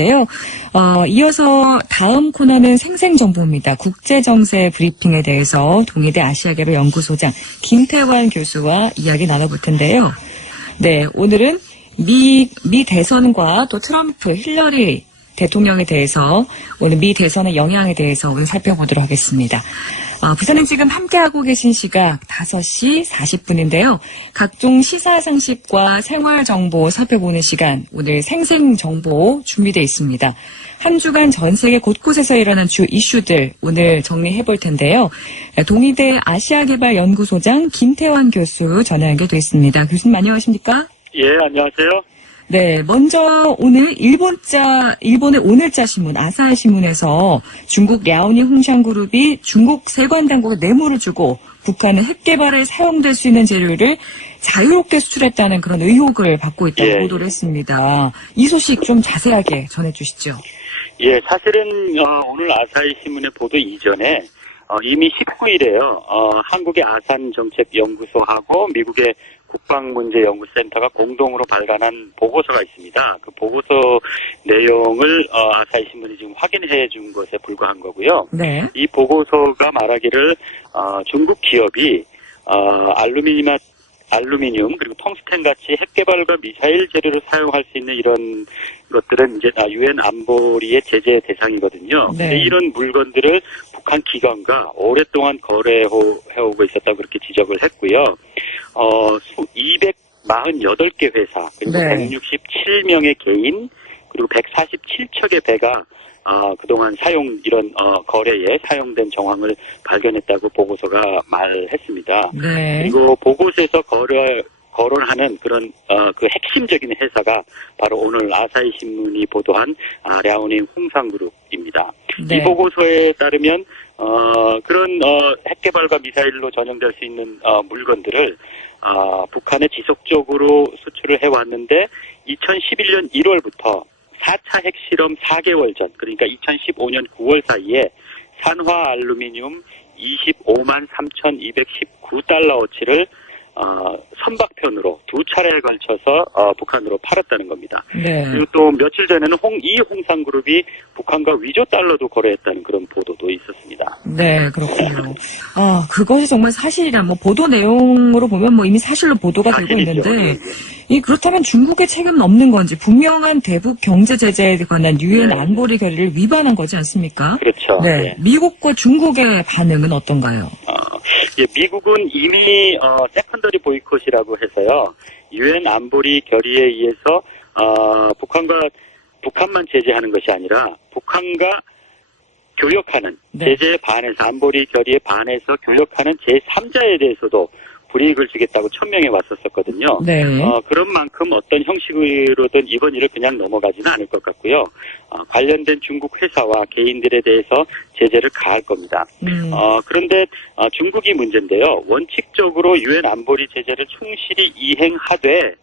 텐데요. 이어서 다음 코너는 생생정보입니다. 국제정세 브리핑에 대해서 동의대 아시아개발 연구소장 김태환 교수와 이야기 나눠볼 텐데요. 네, 오늘은 미 대선과 또 트럼프, 힐러리 대통령에 대해서 오늘 미 대선의 영향에 대해서 오늘 살펴보도록 하겠습니다. 부산은 지금 함께하고 계신 시각 5시 40분인데요. 각종 시사 상식과 생활 정보 살펴보는 시간, 오늘 생생정보 준비되어 있습니다. 한 주간 전 세계 곳곳에서 일어난 주 이슈들 오늘 정리해 볼 텐데요. 동의대 아시아개발연구소장 김태환 교수 전화 연결돼 있습니다. 교수님 안녕하십니까? 예, 안녕하세요. 네, 먼저 오늘 일본의 오늘자 신문 아사히 신문에서 중국 랴오닝 홍샹그룹이 중국 세관 당국에 뇌물을 주고 북한은 핵 개발에 사용될 수 있는 재료를 자유롭게 수출했다는 그런 의혹을 받고 있다고 보도를 했습니다. 이 소식 좀 자세하게 전해주시죠. 예, 사실은 오늘 아사히 신문의 보도 이전에 이미 19일에요. 한국의 아산정책연구소하고 미국의 국방문제연구센터가 공동으로 발간한 보고서가 있습니다. 그 보고서 내용을 아사히 신문이 지금 확인해 준 것에 불과한 거고요. 네. 이 보고서가 말하기를 중국 기업이 알루미늄 그리고 텅스텐 같이 핵 개발과 미사일 재료로 사용할 수 있는 이런 것들은 이제 유엔 안보리의 제재 대상이거든요. 네. 근데 이런 물건들을 북한 기관과 오랫동안 거래해오고 있었다고 그렇게 지적을 했고요. 248개 회사 그리고 네. 167명의 개인 그리고 147척의 배가 그동안 이런 거래에 사용된 정황을 발견했다고 보고서가 말했습니다. 네. 그리고 보고서에서 거론하는 그런 그 핵심적인 회사가 바로 오늘 아사히 신문이 보도한 랴오닝 홍상그룹입니다. 네. 이 보고서에 따르면 그런 핵 개발과 미사일로 전용될 수 있는 물건들을 북한에 지속적으로 수출을 해왔는데 2011년 1월부터 4차 핵실험 4개월 전, 그러니까 2015년 9월 사이에 산화 알루미늄 25만 3,219달러어치를 선박편으로 2차례에 걸쳐서 북한으로 팔았다는 겁니다. 네. 그리고 또 며칠 전에는 이 홍상그룹이 북한과 위조 달러도 거래했다는 그런 보도도 있었습니다. 네, 그렇군요. 그것이 정말 사실이라, 보도 내용으로 보면 이미 사실로 보도가 되고 사실이죠. 있는데, 그렇다면 중국의 책임은 없는 건지, 분명한 대북 경제 제재에 관한 유엔 네. 안보리 결의를 위반한 거지 않습니까? 그렇죠. 네. 네. 미국과 중국의 반응은 어떤가요? 예, 미국은 이미 세컨더리 보이콧이라고 해서요. 유엔 안보리 결의에 의해서 북한만 제재하는 것이 아니라 북한과 교역하는 네. 제재에 반해서 안보리 결의에 반해서 교역하는 제3자에 대해서도 불이익을 주겠다고 천명해 왔었거든요. 네. 그런 만큼 어떤 형식으로든 이번 일을 그냥 넘어가지는 않을 것 같고요. 관련된 중국 회사와 개인들에 대해서 제재를 가할 겁니다. 그런데 중국이 문제인데요. 원칙적으로 유엔 안보리 제재를 충실히 이행하되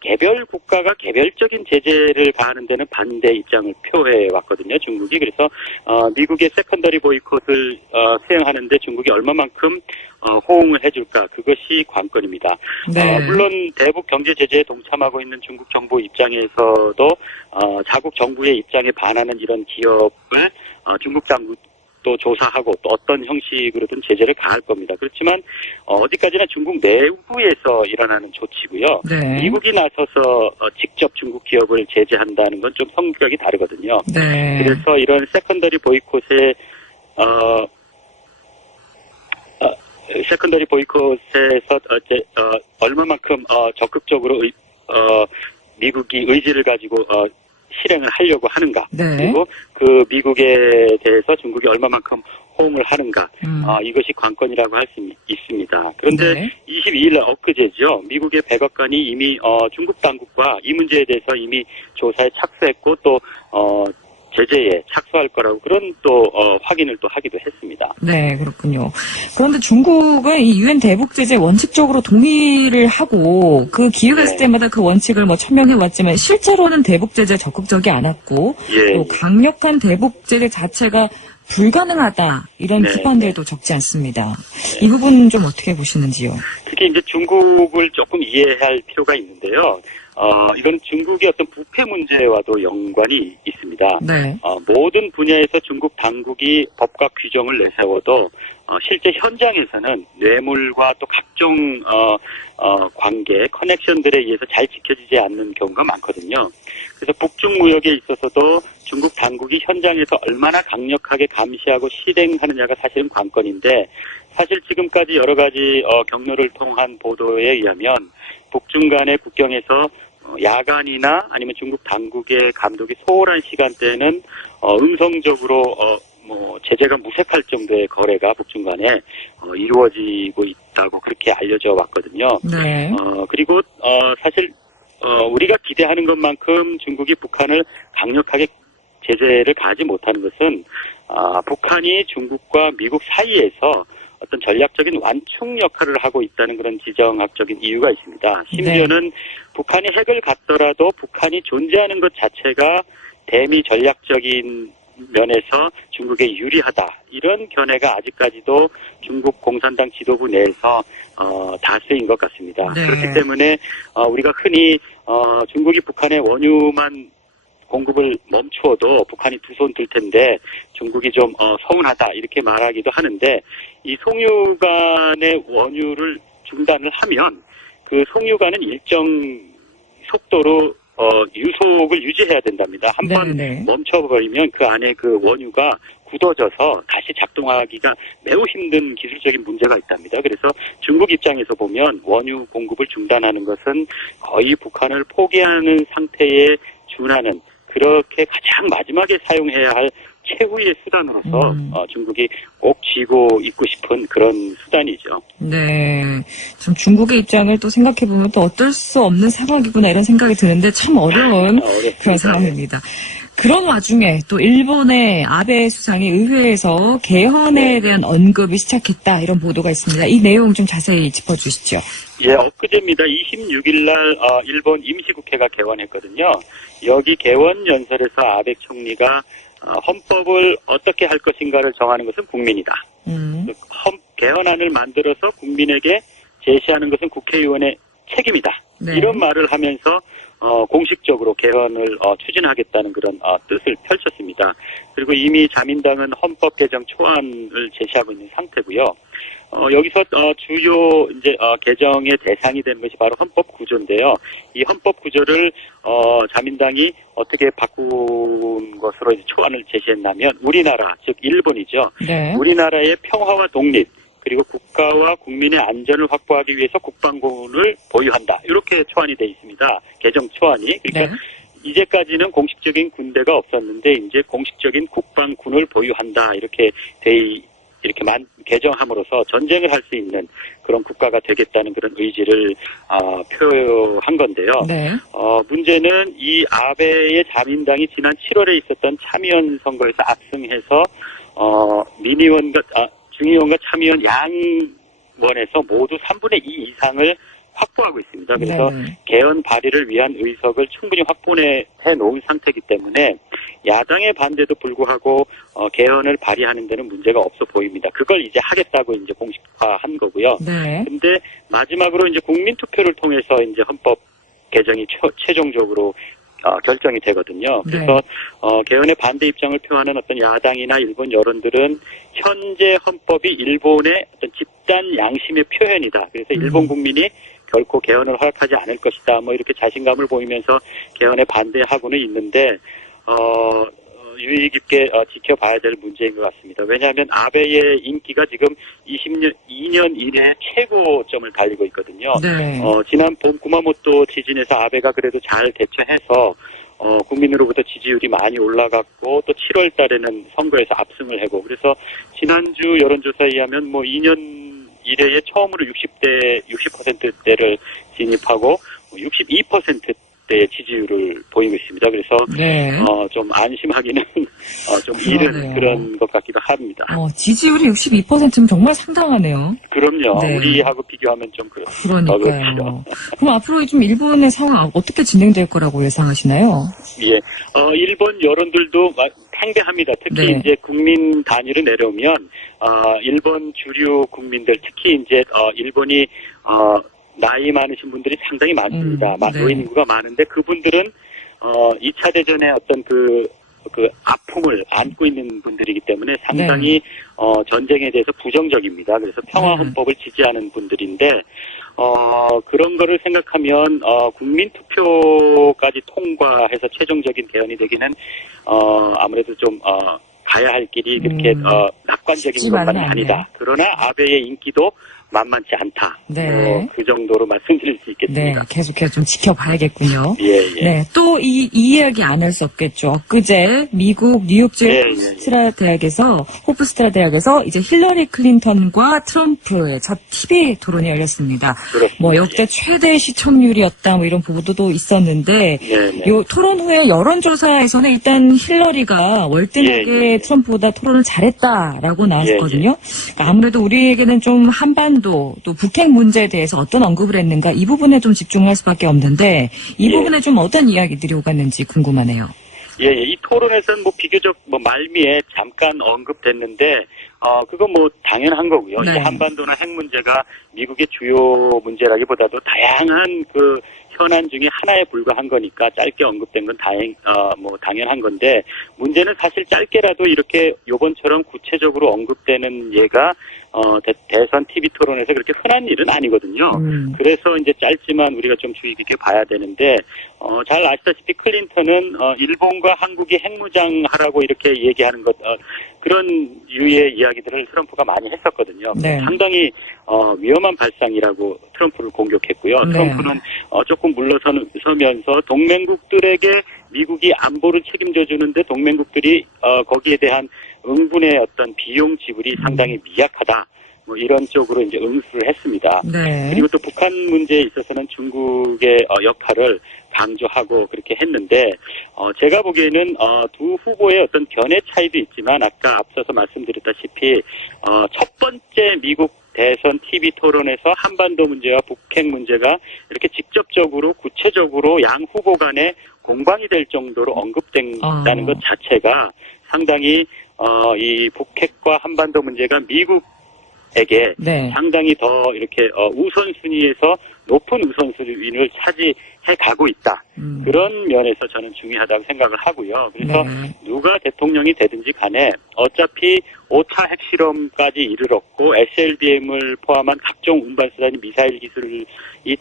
개별 국가가 개별적인 제재를 가하는 데는 반대 입장을 표해 왔거든요. 중국이. 그래서 미국의 세컨더리 보이콧을 수행하는데 중국이 얼마만큼 호응을 해줄까, 그것이 관건입니다. 네. 물론 대북 경제 제재에 동참하고 있는 중국 정부 입장에서도 자국 정부의 입장에 반하는 이런 기업을 중국 당국도 조사하고 또 어떤 형식으로든 제재를 가할 겁니다. 그렇지만 어디까지나 중국 내부에서 일어나는 조치고요. 네. 미국이 나서서 직접 중국 기업을 제재한다는 건 좀 성격이 다르거든요. 네. 그래서 이런 세컨더리 보이콧에 얼마만큼 적극적으로 미국이 의지를 가지고 실행을 하려고 하는가. 네. 그리고 그 미국에 대해서 중국이 얼마만큼 호응을 하는가. 이것이 관건이라고 할 수 있습니다. 그런데 네. 22일 엊그제죠. 미국의 백악관이 이미 중국 당국과 이 문제에 대해서 이미 조사에 착수했고 또 제재에 착수할 거라고 그런 또 확인을 또 하기도 했습니다. 네, 그렇군요. 그런데 중국은 이 유엔 대북 제재 원칙적으로 동의를 하고 그 기회가 있을 네. 때마다 그 원칙을 천명해 왔지만 실제로는 대북 제재에 적극적이 않았고 예. 또 강력한 대북 제재 자체가 불가능하다 이런 네. 비판들도 적지 않습니다. 이 부분 좀 어떻게 보시는지요? 특히 이제 중국을 조금 이해할 필요가 있는데요. 이건 중국의 어떤 부패 문제와도 연관이 있습니다. 네. 모든 분야에서 중국 당국이 법과 규정을 내세워도 실제 현장에서는 뇌물과 또 각종 관계, 커넥션들에 의해서 잘 지켜지지 않는 경우가 많거든요. 그래서 북중 무역에 있어서도 중국 당국이 현장에서 얼마나 강력하게 감시하고 실행하느냐가 사실은 관건인데, 사실 지금까지 여러 가지 경로를 통한 보도에 의하면 북중 간의 국경에서 야간이나 아니면 중국 당국의 감독이 소홀한 시간대에는 음성적으로 제재가 무색할 정도의 거래가 북중 간에 이루어지고 있다고 그렇게 알려져 왔거든요. 네. 그리고 사실 우리가 기대하는 것만큼 중국이 북한을 강력하게 제재를 가하지 못하는 것은 북한이 중국과 미국 사이에서 어떤 전략적인 완충 역할을 하고 있다는 그런 지정학적인 이유가 있습니다. 심지어는 북한이 핵을 갖더라도 북한이 존재하는 것 자체가 대미 전략적인 면에서 중국에 유리하다, 이런 견해가 아직까지도 중국 공산당 지도부 내에서 다수인 것 같습니다. 네. 그렇기 때문에 우리가 흔히 중국이 북한의 원유만 공급을 멈추어도 북한이 두 손 들 텐데 중국이 좀 서운하다, 이렇게 말하기도 하는데, 이 송유관의 원유를 중단을 하면 그 송유관은 일정 속도로 유속을 유지해야 된답니다. 한번 멈춰버리면 그 안에 그 원유가 굳어져서 다시 작동하기가 매우 힘든 기술적인 문제가 있답니다. 그래서 중국 입장에서 보면 원유 공급을 중단하는 것은 거의 북한을 포기하는 상태에 준하는, 그렇게 가장 마지막에 사용해야 할 최후의 수단으로서 중국이 꼭 쥐고 있고 싶은 그런 수단이죠. 네. 좀 중국의 입장을 또 생각해보면 또 어쩔 수 없는 상황이구나, 이런 생각이 드는데 참 어려운 그런 상황입니다. 그런 와중에 또 일본의 아베 수상이 의회에서 개헌에 대한 언급이 시작했다, 이런 보도가 있습니다. 이 내용 좀 자세히 짚어주시죠. 예, 엊그제입니다. 26일 날 일본 임시국회가 개원했거든요. 여기 개원 연설에서 아베 총리가 헌법을 어떻게 할 것인가를 정하는 것은 국민이다. 개헌안을 만들어서 국민에게 제시하는 것은 국회의원의 책임이다. 네. 이런 말을 하면서 공식적으로 개헌을 추진하겠다는 그런 뜻을 펼쳤습니다. 그리고 이미 자민당은 헌법 개정 초안을 제시하고 있는 상태고요. 여기서 주요 이제 개정의 대상이 되는 것이 바로 헌법 구조인데요. 이 헌법 구조를 자민당이 어떻게 바꾼 것으로 이제 초안을 제시했냐면, 우리나라, 즉 일본이죠. 네. 우리나라의 평화와 독립, 그리고 국가와 국민의 안전을 확보하기 위해서 국방군을 보유한다, 이렇게 초안이 되어 있습니다. 개정 초안이. 그러니까 이제까지는 공식적인 군대가 없었는데 이제 공식적인 국방군을 보유한다, 이렇게 개정함으로써 전쟁을 할 수 있는 그런 국가가 되겠다는 그런 의지를 표한 건데요. 네. 문제는 이 아베의 자민당이 지난 7월에 있었던 참의원 선거에서 압승해서 민의원과 중의원과 참의원 양원에서 모두 3분의 2 이상을 확보하고 있습니다. 그래서 개헌 발의를 위한 의석을 충분히 확보해 놓은 상태이기 때문에 야당의 반대도 불구하고 개헌을 발의하는 데는 문제가 없어 보입니다. 그걸 이제 하겠다고 이제 공식화한 거고요. 근데 마지막으로 이제 국민 투표를 통해서 이제 헌법 개정이 최종적으로 결정이 되거든요. 그래서 개헌의 반대 입장을 표하는 어떤 야당이나 일본 여론들은 현재 헌법이 일본의 어떤 집단 양심의 표현이다. 그래서 일본 국민이 결코 개헌을 허락하지 않을 것이다, 뭐 이렇게 자신감을 보이면서 개헌에 반대하고는 있는데 유의 깊게 지켜봐야 될 문제인 것 같습니다. 왜냐하면 아베의 인기가 지금 2년 이내 최고점을 달리고 있거든요. 지난 봄 구마모토 지진에서 아베가 그래도 잘 대처해서 국민으로부터 지지율이 많이 올라갔고, 또 7월 달에는 선거에서 압승을 하고, 그래서 지난주 여론조사에 의하면 뭐 2년 이래에 처음으로 60%대를 진입하고 62%대의 지지율을 보이고 있습니다. 그래서 좀 안심하기는 좀 이른 그런 것 같기도 합니다. 지지율이 62%면 정말 상당하네요. 그럼요. 우리하고 비교하면 좀 그러니까요. 그럼 앞으로 좀 일본의 상황 어떻게 진행될 거라고 예상하시나요? 예, 일본 여론들도 팽배합니다. 특히 이제 국민 단위로 내려오면 일본 주류 국민들, 특히 이제 일본이 나이 많으신 분들이 상당히 많습니다. 네. 노인 인구가 많은데 그분들은 2차 대전의 어떤 그 아픔을 안고 있는 분들이기 때문에 상당히 전쟁에 대해서 부정적입니다. 그래서 평화헌법을 지지하는 분들인데 그런 거를 생각하면 국민 투표까지 통과해서 최종적인 대안이 되기는 아무래도 좀 가야 할 길이 그렇게 낙관적인 것만은 아니다. 그러나 아베의 인기도 만만치 않다. 네. 그 정도로 말씀드릴 수 있겠습니다. 네, 계속해서 좀 지켜봐야겠군요. 예. 네, 또 이 이야기 안 할 수 없겠죠. 엊그제 미국 뉴욕주의 호프스트라 대학에서 이제 힐러리 클린턴과 트럼프의 첫 TV 토론이 열렸습니다. 그렇습니다. 뭐 역대 최대 시청률이었다 뭐 이런 보도도 있었는데 요 토론 후에 여론조사에서는 일단 힐러리가 월등하게 트럼프보다 토론을 잘했다라고 나왔거든요. 그러니까 아무래도 우리에게는 좀 한반도 또 북핵 문제에 대해서 어떤 언급을 했는가 이 부분에 좀 집중할 수밖에 없는데 이 부분에 좀 어떤 이야기들이 오갔는지 궁금하네요. 이 토론에서는 뭐 비교적 말미에 잠깐 언급됐는데 그건 뭐 당연한 거고요. 네. 이 한반도나 핵 문제가 미국의 주요 문제라기보다도 다양한 그 현안 중에 하나에 불과한 거니까 짧게 언급된 건 당연한 건데 문제는 사실 짧게라도 이렇게 요번처럼 구체적으로 언급되는 예가 대선 TV 토론에서 그렇게 흔한 일은 아니거든요. 그래서 이제 짧지만 우리가 좀 주의 깊게 봐야 되는데 잘 아시다시피 클린턴은 일본과 한국이 핵무장하라고 이렇게 얘기하는 것 그런 유의 이야기들을 트럼프가 많이 했었거든요. 네. 상당히 위험한 발상이라고 트럼프를 공격했고요. 트럼프는 조금 물러서면서 동맹국들에게 미국이 안보를 책임져 주는데 동맹국들이 거기에 대한 응분의 어떤 비용 지불이 상당히 미약하다. 뭐 이런 쪽으로 이제 응수를 했습니다. 네. 그리고 또 북한 문제에 있어서는 중국의 역할을 강조하고 그렇게 했는데 제가 보기에는 두 후보의 어떤 견해 차이도 있지만 아까 앞서서 말씀드렸다시피 첫 번째 미국 대선 TV 토론에서 한반도 문제와 북핵 문제가 이렇게 직접적으로 구체적으로 양 후보 간에 공방이 될 정도로 언급된다는 것 자체가 상당히 이 북핵과 한반도 문제가 미국에게 상당히 더 이렇게 우선순위에서 높은 우선순위를 차지해 가고 있다. 그런 면에서 저는 중요하다고 생각을 하고요. 그래서 누가 대통령이 되든지 간에 어차피 5차 핵실험까지 이르렀고 SLBM을 포함한 각종 운반수단인 미사일 기술이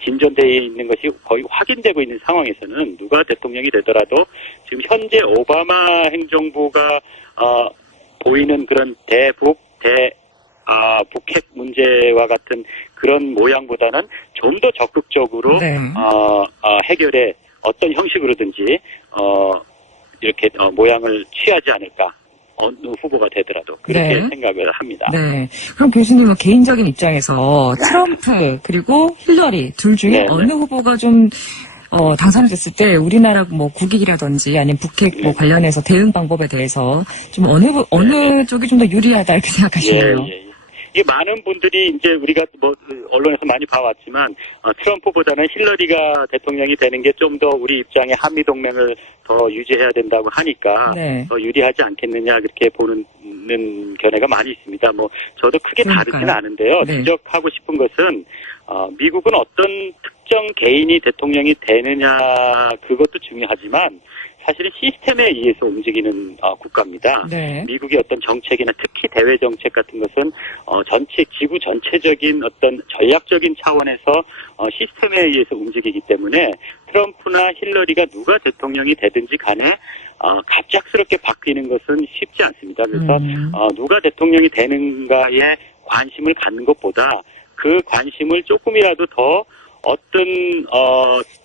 진전되어 있는 것이 거의 확인되고 있는 상황에서는 누가 대통령이 되더라도 지금 현재 오바마 행정부가 보이는 그런 북핵 문제와 같은 그런 모양보다는 좀 더 적극적으로 해결에 어떤 형식으로든지 이렇게 모양을 취하지 않을까. 어느 후보가 되더라도 그렇게 생각을 합니다. 네. 그럼 교수님은 개인적인 입장에서 트럼프 그리고 힐러리 둘 중에 어느 후보가 좀 당선됐을 때 우리나라 뭐 국익이라든지 아니면 북핵 뭐 관련해서 대응 방법에 대해서 좀 어느 쪽이 좀 더 유리하다 이렇게 생각하시나요? 이게 많은 분들이 이제 우리가 뭐 언론에서 많이 봐왔지만 트럼프보다는 힐러리가 대통령이 되는 게 좀 더 우리 입장에 한미 동맹을 더 유지해야 된다고 하니까 더 유리하지 않겠느냐 그렇게 보는 견해가 많이 있습니다. 뭐 저도 크게 다르지는 않은데요. 지적하고 싶은 것은 미국은 어떤 특정 개인이 대통령이 되느냐 그것도 중요하지만 사실은 시스템에 의해서 움직이는 국가입니다. 미국의 어떤 정책이나 특히 대외 정책 같은 것은 지구 전체적인 어떤 전략적인 차원에서 시스템에 의해서 움직이기 때문에 트럼프나 힐러리가 누가 대통령이 되든지 간에 갑작스럽게 바뀌는 것은 쉽지 않습니다. 그래서 누가 대통령이 되는가에 관심을 갖는 것보다 그 관심을 조금이라도 더 어떤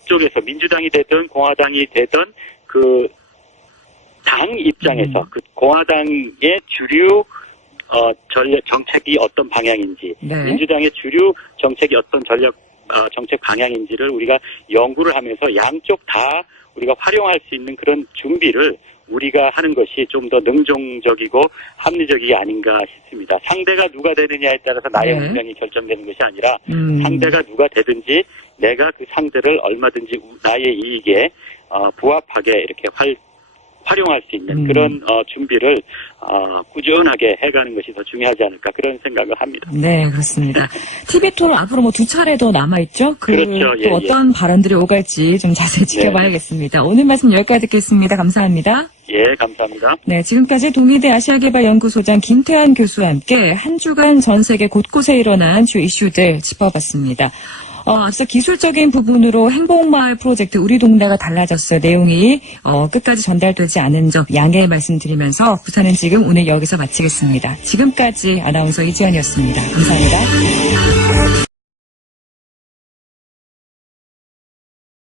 쪽에서 민주당이 되든 공화당이 되든 그 당 입장에서 그 공화당의 주류 정책이 어떤 방향인지 민주당의 주류 정책이 어떤 정책 방향인지를 우리가 연구를 하면서 양쪽 다 우리가 활용할 수 있는 그런 준비를 우리가 하는 것이 좀 더 능동적이고 합리적이 아닌가 싶습니다. 상대가 누가 되느냐에 따라서 나의 운명이 결정되는 것이 아니라 상대가 누가 되든지 내가 그 상대를 얼마든지 나의 이익에 부합하게 이렇게 활용할 수 있는 그런 준비를 꾸준하게 해가는 것이 더 중요하지 않을까 그런 생각을 합니다. 네, 그렇습니다. TV 토론 앞으로 뭐 2차례 더 남아있죠? 그렇죠. 또 어떤 발언들이 오갈지 좀 자세히 지켜봐야겠습니다. 오늘 말씀 여기까지 듣겠습니다. 감사합니다. 예, 감사합니다. 네, 지금까지 동의대 아시아개발연구소장 김태환 교수와 함께 한 주간 전 세계 곳곳에 일어난 주요 이슈들 짚어봤습니다. 앞서 기술적인 부분으로 행복마을 프로젝트 우리 동네가 달라졌어요. 내용이 끝까지 전달되지 않은 점 양해 말씀드리면서 부산은 지금 오늘 여기서 마치겠습니다. 지금까지 아나운서 이지연이었습니다. 감사합니다.